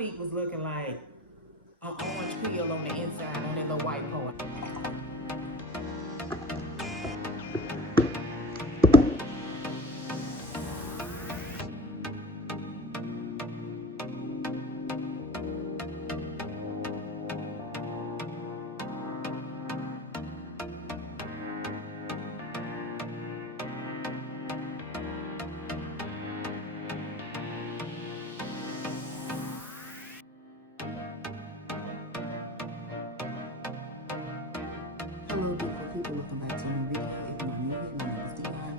feet was looking like an orange peel on the inside, on that little white part. Hello beautiful people, welcome back to my video. If you're new here, my name is Dionne.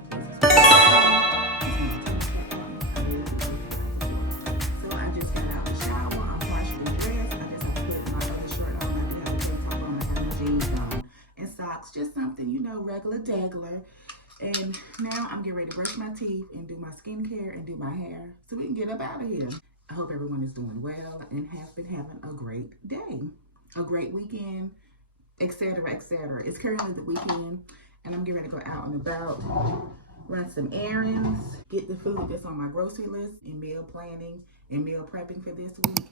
So I just got out the shower, I'm partially dressed. I guess I put my other shirt on, I do have a tank top on, I have my jeans on, and socks, just something, you know, regular degular. And now I'm getting ready to brush my teeth and do my skincare and do my hair so we can get up out of here. I hope everyone is doing well and has been having a great day, a great weekend, etc., etc. It's currently the weekend, and I'm getting ready to go out and about, run some errands, get the food that's on my grocery list, and meal planning and meal prepping for this week.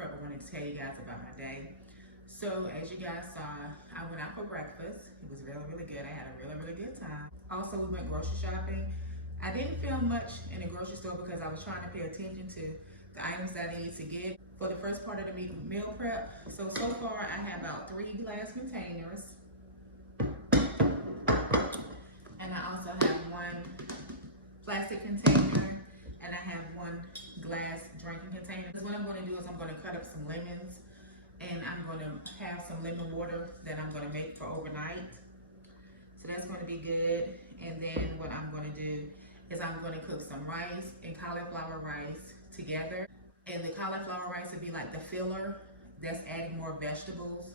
I wanted to tell you guys about my day. So as you guys saw, I went out for breakfast. It was really good. I had a really good time. Also, we went grocery shopping. I didn't film much in the grocery store because I was trying to pay attention to the items that I needed to get for the first part of the meal prep. So far I have about 3 glass containers. And I also have 1 plastic container, and I have 1 glass drinking container. What I'm going to do is I'm going to cut up some lemons, and I'm going to have some lemon water that I'm going to make for overnight. So that's going to be good. And then what I'm going to do is I'm going to cook some rice and cauliflower rice together. And the cauliflower rice would be like the filler that's adding more vegetables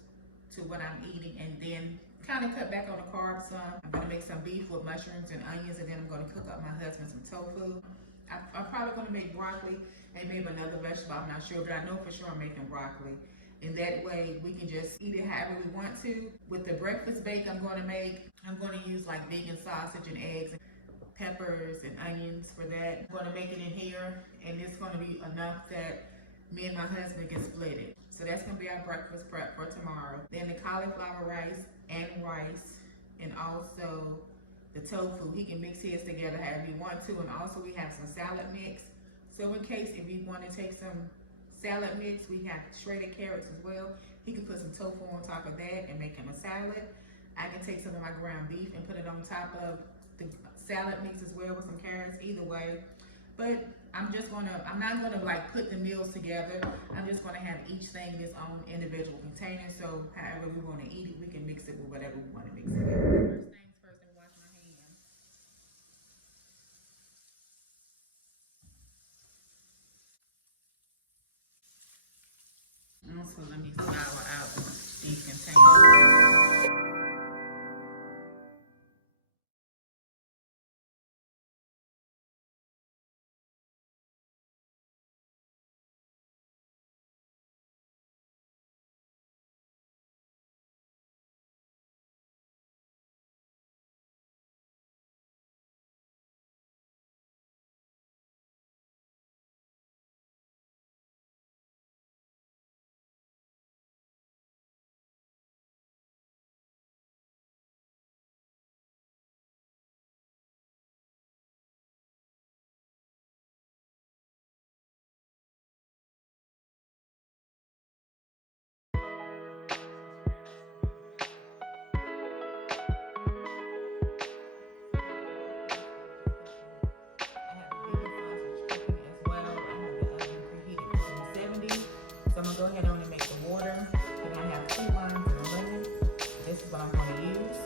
to what I'm eating, and then kind of cut back on the carbs some. I'm going to make some beef with mushrooms and onions, and then I'm going to cook up my husband some tofu. I'm probably gonna make broccoli and maybe another vegetable, I'm not sure, but I know for sure I'm making broccoli. And that way we can just eat it however we want to. With the breakfast bake I'm gonna make, I'm gonna use like vegan sausage and eggs and peppers and onions for that. I'm gonna make it in here, and it's gonna be enough that me and my husband can split it. So that's gonna be our breakfast prep for tomorrow. Then the cauliflower rice, and also the tofu. He can mix his together however he want to, and also we have some salad mix. So in case if we want to take some salad mix, we have shredded carrots as well. He can put some tofu on top of that and make him a salad. I can take some of my ground beef and put it on top of the salad mix as well with some carrots, either way. But I'm not gonna like put the meals together. I'm just gonna have each thing in its own individual container. So however we wanna eat it, we can mix it with whatever we wanna mix it with. First things first, let me wash my hands. Also, let me scour out these containers. So I'm gonna go ahead on and make the water. And I have 2 limes and a lemon. This is what I'm gonna use.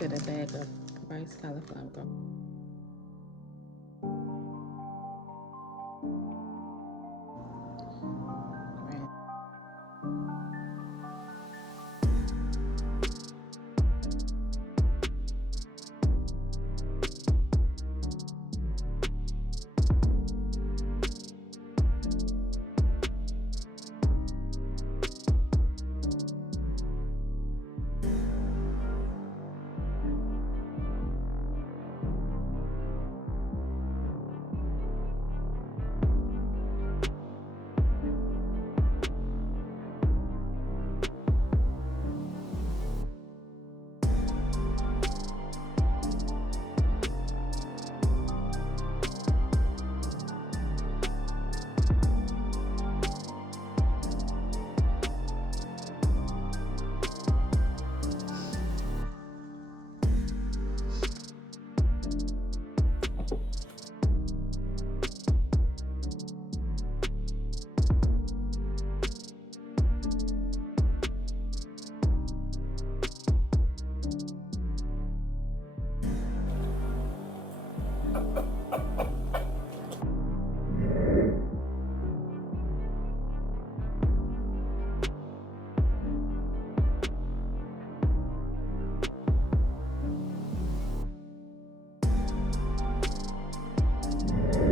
put a bag of rice cauliflower.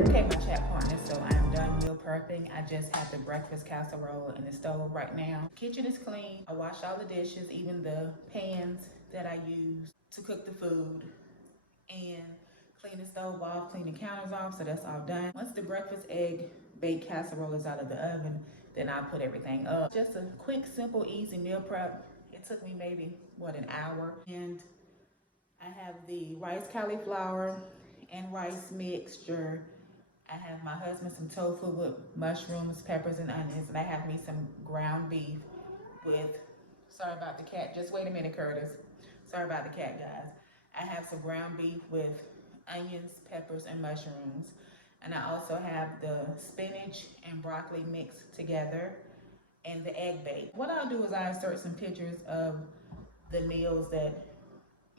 Okay, my chat partners, so I am done meal prepping. I just have the breakfast casserole in the stove right now. Kitchen is clean. I washed all the dishes, even the pans that I used to cook the food, and clean the stove off, clean the counters off, so that's all done. Once the breakfast egg baked casserole is out of the oven, then I put everything up. Just a quick, simple, easy meal prep. It took me maybe, an hour. And I have the rice cauliflower and rice mixture. I have my husband some tofu with mushrooms, peppers, and onions. And I have me some ground beef with, sorry about the cat, just wait a minute, Curtis. Sorry about the cat, guys. I have some ground beef with onions, peppers, and mushrooms. And I also have the spinach and broccoli mixed together and the egg bake. What I'll do is I insert some pictures of the meals that,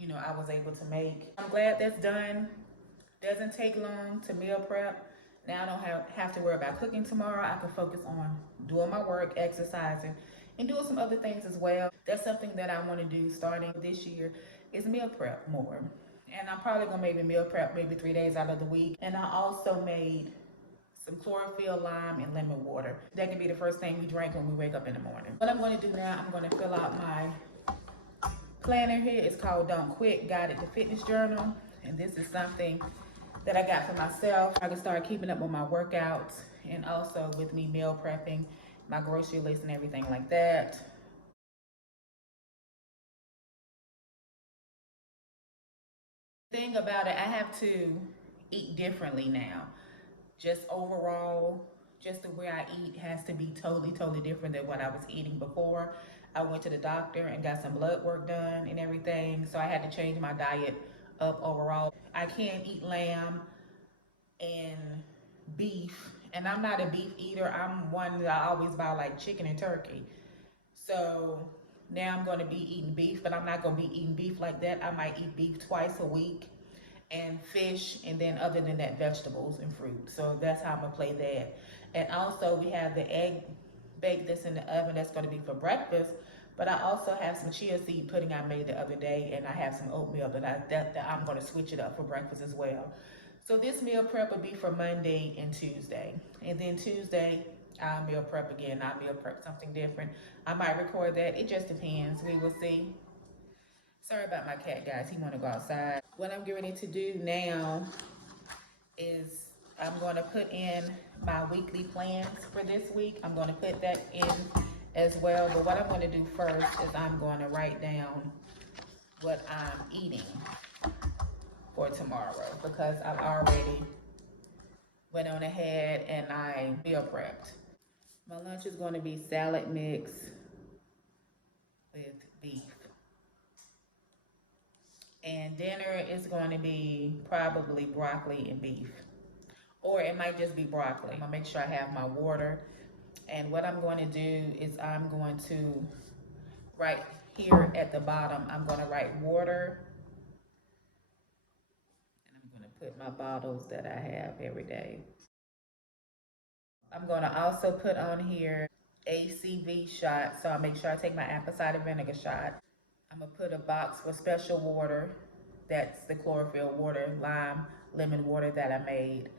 I was able to make. I'm glad that's done. Doesn't take long to meal prep. Now I don't have to worry about cooking tomorrow. I can focus on doing my work, exercising, and doing some other things as well. That's something that I want to do starting this year is meal prep more. And I'm probably gonna maybe meal prep maybe 3 days out of the week. And I also made some chlorophyll, lime, and lemon water. That can be the first thing we drink when we wake up in the morning. What I'm gonna do now, I'm gonna fill out my planner here. It's called Don't Quit, Guided to Fitness Journal. And this is something that I got for myself. I can start keeping up with my workouts and also with me meal prepping, my grocery list and everything like that. Thing about it, I have to eat differently now. Just overall, just the way I eat has to be totally different than what I was eating before. I went to the doctor and got some blood work done and everything, so I had to change my diet up overall. I can't eat lamb and beef, and I'm not a beef eater. I'm one that I always buy like chicken and turkey. So now I'm going to be eating beef, but I'm not going to be eating beef like that. I might eat beef twice a week and fish, and then other than that, vegetables and fruit. So that's how I'm gonna play that. And also we have the egg bake that's in the oven that's gonna be for breakfast, but I also have some chia seed pudding I made the other day, and I have some oatmeal that I'm gonna switch it up for breakfast as well. So this meal prep will be for Monday and Tuesday. And then Tuesday, I'll meal prep again. I'll meal prep something different. I might record that. It just depends. We will see. Sorry about my cat, guys. He want to go outside. What I'm getting ready to do now is I'm going to put in my weekly plans for this week. I'm going to put that in as well. But what I'm going to do first is I'm going to write down what I'm eating for tomorrow, because I've already went on ahead and I meal prepped. My lunch is going to be salad mix with beef. And dinner is going to be probably broccoli and beef. Or it might just be broccoli. I'm gonna make sure I have my water. And what I'm going to do is I'm going to, right here at the bottom, I'm going to write water Put my bottles that I have every day. I'm gonna also put on here ACV shot, so I'll make sure I take my apple cider vinegar shot. I'm gonna put a box for special water. That's the chlorophyll water, lime, lemon water that I made.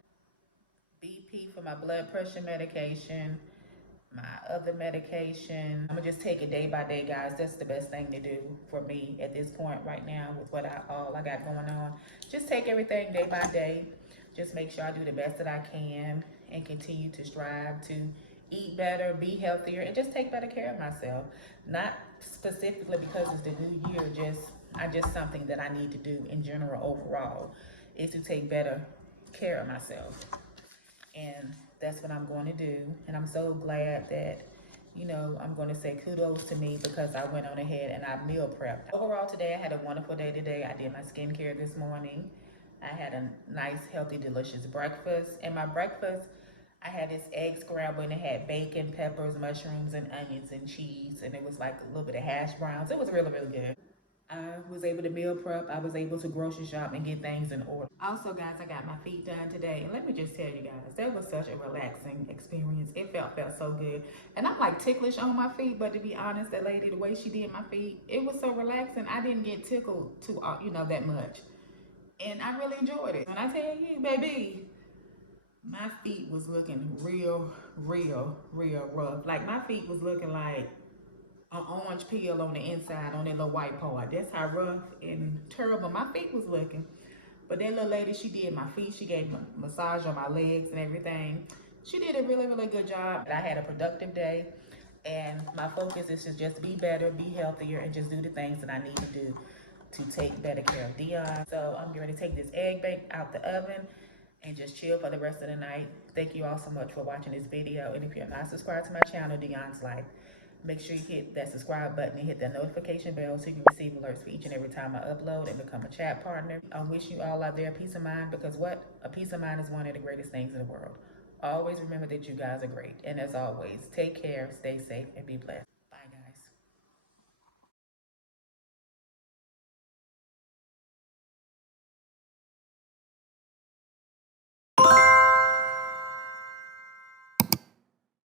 BP for my blood pressure medication, my other medication. I'm gonna just take it day by day, guys. That's the best thing to do for me at this point right now with what all I got going on. Just take everything day by day. Just make sure I do the best that I can and continue to strive to eat better, be healthier, and just take better care of myself. Not specifically because it's the new year, just something that I need to do in general overall is to take better care of myself. And that's what I'm going to do. And I'm so glad that, you know, I'm going to say kudos to me because I went on ahead and I meal prepped. Overall today, I had a wonderful day today. I did my skincare this morning. I had a nice, healthy, delicious breakfast. And my breakfast, I had this egg scramble and it had bacon, peppers, mushrooms, and onions and cheese. And it was like a little bit of hash browns. It was really, really good. I was able to meal prep. I was able to grocery shop and get things in order. Also, guys, I got my feet done today. And let me just tell you guys, that was such a relaxing experience. It felt so good. And I'm like ticklish on my feet, but to be honest, that lady, the way she did my feet, it was so relaxing. I didn't get tickled too, that much. And I really enjoyed it. When I tell you, baby, my feet was looking real, real, real rough. Like my feet was looking like an orange peel on the inside on that little white part. That's how rough and terrible my feet was looking. But that little lady, she did my feet. She gave me a massage on my legs and everything. She did a really, really good job. I had a productive day. And my focus is to just be better, be healthier, and just do the things that I need to do to take better care of Dionne. So I'm getting ready to take this egg bake out the oven and just chill for the rest of the night. Thank you all so much for watching this video. And if you're not subscribed to my channel, Dionne's Life, make sure you hit that subscribe button and hit that notification bell so you can receive alerts for each and every time I upload and become a chat partner. I wish you all out there peace of mind because what? A peace of mind is one of the greatest things in the world. Always remember that you guys are great. And as always, take care, stay safe, and be blessed.